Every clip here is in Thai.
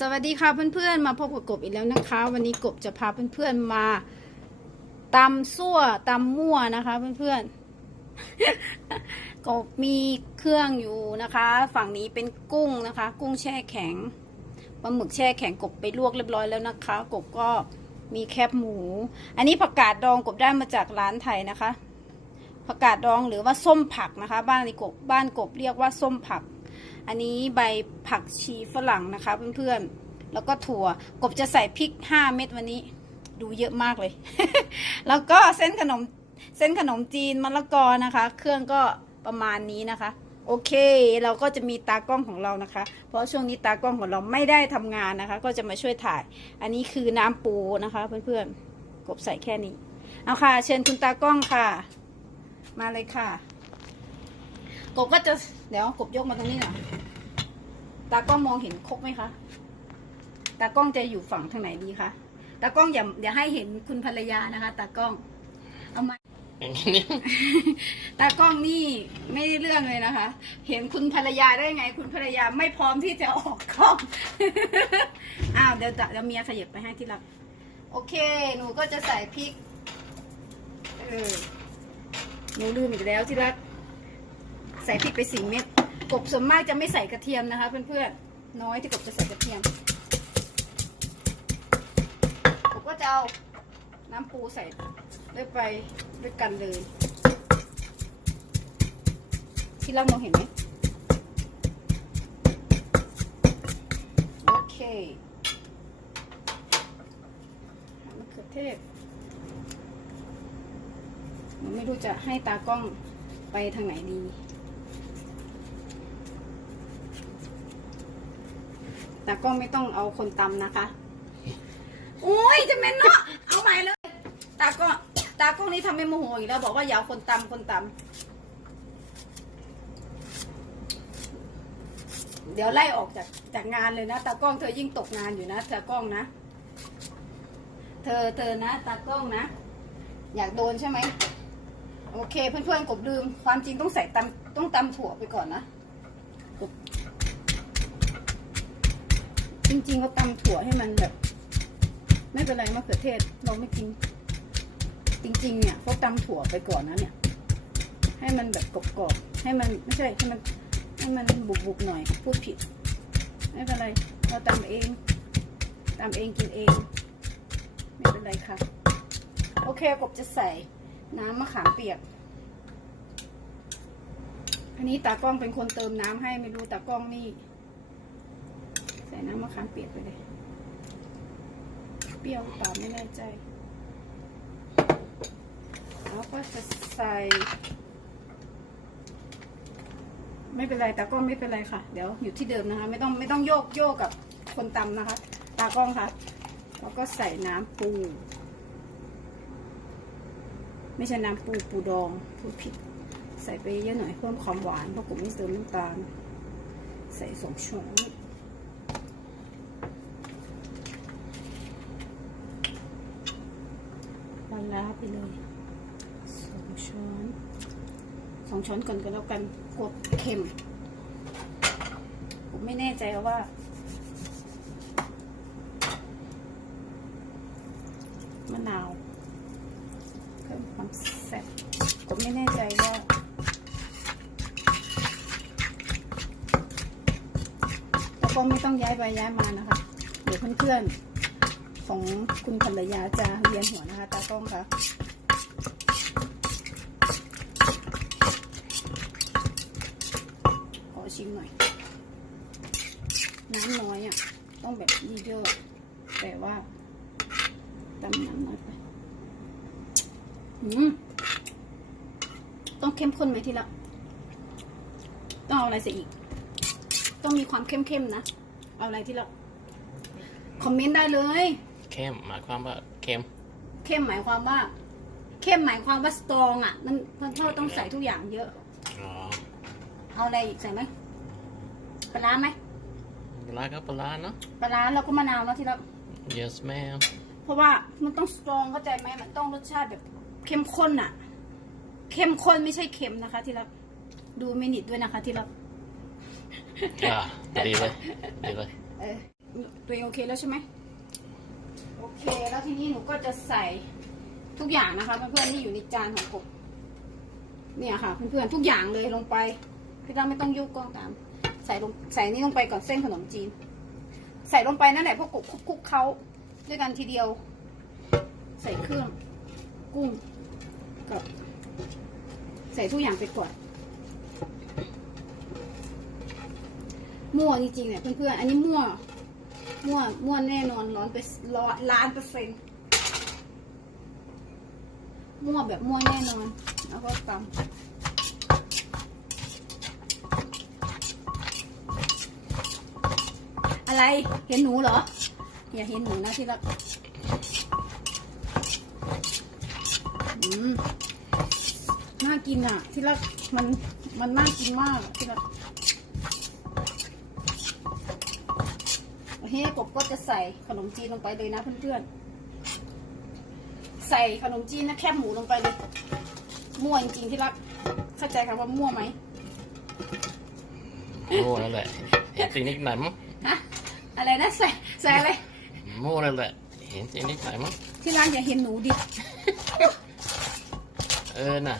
สวัสดีค่ะเพื่อนๆ มาพบกับกบอีกแล้วนะคะ วันนี้กบจะพาเพื่อนๆมาตำซั่วตำมั่วนะคะเพื่อนๆ กบมีเครื่องอยู่นะคะ ฝั่งนี้เป็นกุ้งนะคะ กุ้งแช่แข็งปลาหมึกแช่แข็งกบไปลวกเรียบร้อยแล้วนะคะ กบก็มีแคบหมู อันนี้ผักกาดดองกบได้มาจากร้านไทยนะคะผักกาดดองหรือว่าส้มผักนะคะ บ้านในกบบ้านกบเรียกว่าส้มผัก อันนี้ใบผักชีฝรั่งนะคะเพื่อนๆ แล้วก็ถั่ว กบจะใส่พริก 5 เม็ดวันนี้ ดูเยอะมากเลย แล้วก็เส้นขนมเส้นขนมจีนมะละกอนะคะ เครื่องก็ประมาณนี้นะคะ โอเค เราก็จะมีตากล้องของเรานะคะ เพราะช่วงนี้ตากล้องของเราไม่ได้ทำงานนะคะ ก็จะมาช่วยถ่าย อันนี้คือน้ำปูนะคะ เพื่อนๆ กบใส่แค่นี้ เอาค่ะ เชิญคุณตากล้องค่ะ มาเลยค่ะ กบก็จะเดี๋ยวกบยกมาตรงนี้หน่อยตากล้องมองเห็นครกไหมคะตากล้องจะอยู่ฝั่งทางไหนดีคะตากล้องอย่าอย่าให้เห็นคุณภรรยานะคะตากล้องเอามาอย่างนี้ตากล้องนี่ไม่ได้เรื่องเลยนะคะ เห็นคุณภรรยาได้ไง คุณภรรยาไม่พร้อมที่จะออกกล้องอ้าวเดี๋ยวจะเดี๋ยวเมียขยับไปให้ที่รักโอเค หนูก็จะใส่พริกเออหนูลืมอีกแล้วที่รัก ใส่พริกไปสี่เม็ดกบส่วนมากจะไม่ใส่กระเทียมนะคะเพื่อนๆน้อยที่กบจะใส่กระเทียมกบก็จะเอาน้ำปูใส่ด้วยไปด้วยกันเลยที่เรามองเห็นไหมโอเคมะเขือเทศไม่รู้จะให้ตากล้องไปทางไหนดี ตากล้องไม่ต้องเอาคนตำนะคะโอ้ยจะเม็นเนาะเอาใหม่เลยตากล้องตากล้องนี่ทำให้โมโหอีกแล้วบอกว่าอย่าเอาคนตำคนตำเดี๋ยวไล่ออกจากจากงานเลยนะตากล้องเธอยิ่งตกงานอยู่นะตากล้องนะ เธอเธอนะตากล้องนะ อยากโดนใช่ไหมโอเคเพื่อนๆกบลืม ความจริงต้องใส่ตำต้องตำถั่วไปก่อนนะกบ จริงๆก็ตำถั่วให้มันแบบ ไม่เป็นไรมะเขือเทศเราไม่กิน จริง ๆ เนี่ยเขาตำถั่วไปก่อนนะเนี่ย ให้มันแบบกรอบๆให้มันไม่ใช่ให้มันให้มันบุบๆหน่อยพูดผิด ไม่เป็นไรเราตำเองตำเองกินเอง ไม่เป็นไรค่ะ โอเคกบจะใส่น้ำมะขามเปียก อันนี้ตากล้องเป็นคนเติมน้ำให้ไม่รู้ตากล้องนี่ น้ำมะขามเปียกไปเลย เปรี้ยวเปล่าไม่แน่ใจ แล้วก็จะใส่ ไม่เป็นไรตากล้องไม่เป็นไรค่ะ เดี๋ยวอยู่ที่เดิมนะคะ ไม่ต้องไม่ต้องโยกโยกกับคนตำนะคะ ตากล้องค่ะ แล้วก็ใส่น้ำปูไม่ใช่น้ำปูปูดองพูดผิด ใส่ไปเยอะหน่อยเพิ่มความหวานเพราะผมไม่เติมน้ำตาล ใส่สองช้อนป ลาร้าไปเลยสองช้อนสองช้อนก่อนก็แล้วกันกดเค็ม ผมไม่แน่ใจว่า มะนาวเพิ่มความแซ่บผมไม่แน่ใจว่าแล้วก็ไม่ต้องย้ายไปย้ายมานะคะ เดี๋ยวเพื่อนๆ ของคุณภรรยาจะเรียนหัวนะคะตากล้องคะขอชิมหน่อย น้ำน้อยอะ ต้องแบบเยอะๆแต่ว่าตำน้ำน้อยไปต้องเข้มข้นไหมทีละต้องเอาอะไรใส่อีก ต้องมีความเข้มๆนะ เอาอะไรที่ละคอมเมนต์ได้เลย เข้มหมายความว่าเค็มเข้มหมายความว่า เข้มหมายความว่าสตรองอะ มันมันพ่อต้องใส่ทุกอย่างเยอะ อ๋อเอาอะไรอีกใส่ไหมปลาร้าไหมปลาร้าก็ปลาร้าเนาะปลาร้าแล้วก็มะนาวแล้วที่ละ yes ma'am เพราะว่ามันต้องสตรองเข้าใจไหมมันต้องรสชาติแบบเข้มข้นอะเข้มข้นไม่ใช่เค็มนะคะ ที่รักดูมินิทด้วยนะคะ ที่รักอ่าดีเลยดีเลยเออตัวตัวเองโอเคแล้วใช่ไหม โอเค แล้วทีนี้หนูก็จะใส่ทุกอย่างนะคะเพื่อนๆที่อยู่ในจานของกบเนี่ยค่ะเพื่อนๆทุกอย่างเลยลงไปพี่ตั้งไม่ต้องยุกกล้องตาม ใส่ลงใส่นี่ลงไปก่อนเส้นขนมจีน ใส่ลงไปนั่นแหละพวกกบคุกๆเขาด้วยกันทีเดียว ใส่เครื่องกุ้งกับใส่ทุกอย่างไปก่อนมั่วจริงๆเนี่ยเพื่อนๆอันนี้มั่ว มั่วมั่วแน่นอนร้อนไปร้อยล้านเปอร์เซ็นต์มั่วแบบมั่วแน่นอน แล้วก็ตำอะไรเห็นหนูเหรอ อย่าเห็นหนูนะที่รักอืมน่ากินอะ ที่รักมันมันน่ากินมากที่รัก โอเคกบก็จะใส่ขนมจีนลงไปเลยนะเพื่อนๆ ใส่ขนมจีนนะแคบหมูลงไปเลยมั่วจริงๆที่รัก เข้าใจคำว่ามั่วไหมมั่วแล้วแหละเห็นตีนิดหน่อยมั้งฮะอะไรนะใส่ใส่อะไรมั่วแล้วแหละเห็นตีนิดหน่อยมั้งที่รักอย่าเห็นหนูดิเออน่ะ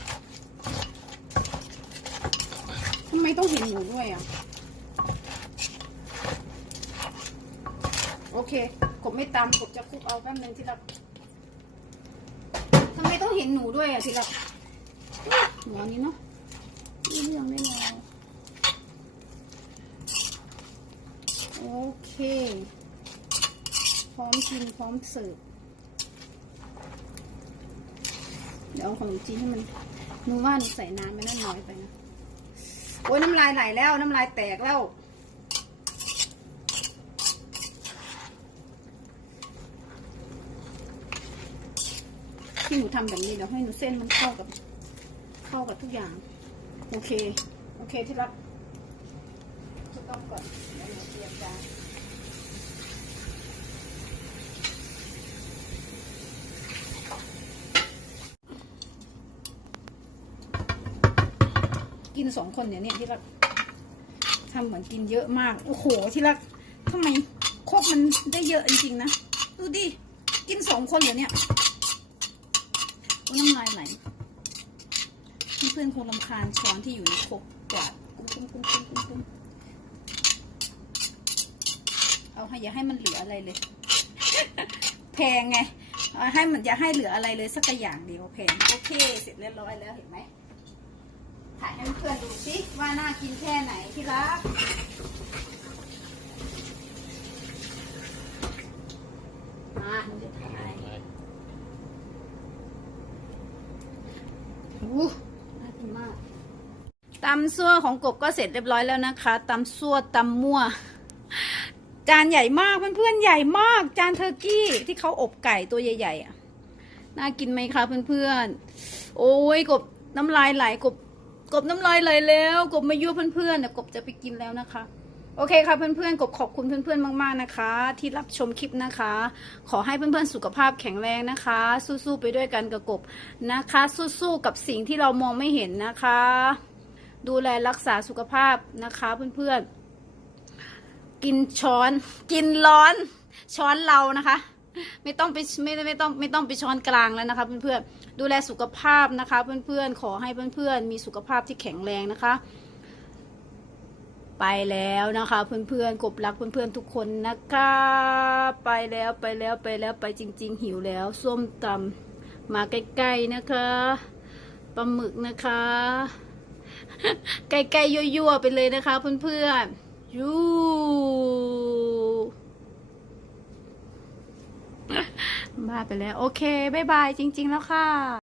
ทำไมต้องเห็นหนูด้วยอะ โอเคกบไม่ตำกบจะคลุกเอาแป๊บนึงที่รักทำไมต้องเห็นหนูด้วยอะที่รักหนูอันนี้เนาะนี่เรื่องได้แล้วโอเค พร้อมกินพร้อมเสิร์ฟเดี๋ยวเอาขนมจีนให้มันหนูว่าหนูใส่น้ำไปนั่นน้อยไปนะโอ้ยน้ำลายไหลแล้วน้ำลายแตกแล้ว ที่หนูทำแบบนี้เดี๋ยวให้หนูเส้นมันเข้ากับ เข้ากับทุกอย่าง โอเค โอเคที่รักจะต้องก่อนเดี๋ยวหนูเตรียมจานกินสองคนเนี่ยเนี่ยที่รักทำเหมือนกินเยอะมาก โอ้โห ที่รักทำไมโคกมันได้เยอะจริงๆนะ ดูดิ กินสองคนเหรอเนี่ยโอ้ย น้ำลายไหลเพื่อนคงรำคาญช้อนที่อยู่ในครกกวาดกุ้งกุ้งกุ้งกุ้งกุ้งเอาให้อย่าให้มันเหลืออะไรเลย แพงไงให้มันอย่าให้เหลืออะไรเลยสักอย่างเดียวแพงโอเค เสร็จเรียบร้อยแล้วเห็นไหมถ่ายให้เพื่อนดูสิว่าน่ากินแค่ไหนที่รักมาหนูจะถ่าย อู้น่ากินมากตำซั่วของกบก็เสร็จเรียบร้อยแล้วนะคะตำซั่วตำมั่ว จานใหญ่มากเพื่อนๆใหญ่มาก จานเทอร์กี้ที่เขาอบไก่ตัวใหญ่ๆอะน่ากินไหมคะเพื่อนๆ โอ้ยกบน้ำลายไหลกบกบน้ำลายไหลแล้วกบมายั่วเพื่อนๆเดี๋ยกบจะไปกินแล้วนะคะ โอเคค่ะเพื่อนๆกบขอบคุณเพื่อนๆมากๆนะคะ ที่รับชมคลิปนะคะ ขอให้เพื่อนๆสุขภาพแข็งแรงนะคะ สู้ๆไปด้วยกันกับกบนะคะ สู้ๆกับสิ่งที่เรามองไม่เห็นนะคะ ดูแลรักษาสุขภาพนะคะเพื่อนๆ กินช้อน กินร้อน ช้อนเรานะคะ ไม่ต้องไปไม่ไม่ต้องไม่ต้องไปช้อนกลางแล้วนะคะเพื่อนๆ ดูแลสุขภาพนะคะ เพื่อนๆ ขอให้เพื่อนๆ มีสุขภาพที่แข็งแรงนะคะ ไปแล้วนะคะเพื่อนๆ กบรักเพื่อนๆ ทุกคนนะคะ ไปแล้วไปแล้วไปแล้วไปจริง ๆ หิวแล้วส้มตำมาใกล้ๆนะคะปลาหมึกนะคะ ไกลๆยั่วๆไปเลยนะคะเพื่อนๆยูบ้าไปแล้ว โอเค บ๊ายบายจริง ๆ แล้วค่ะ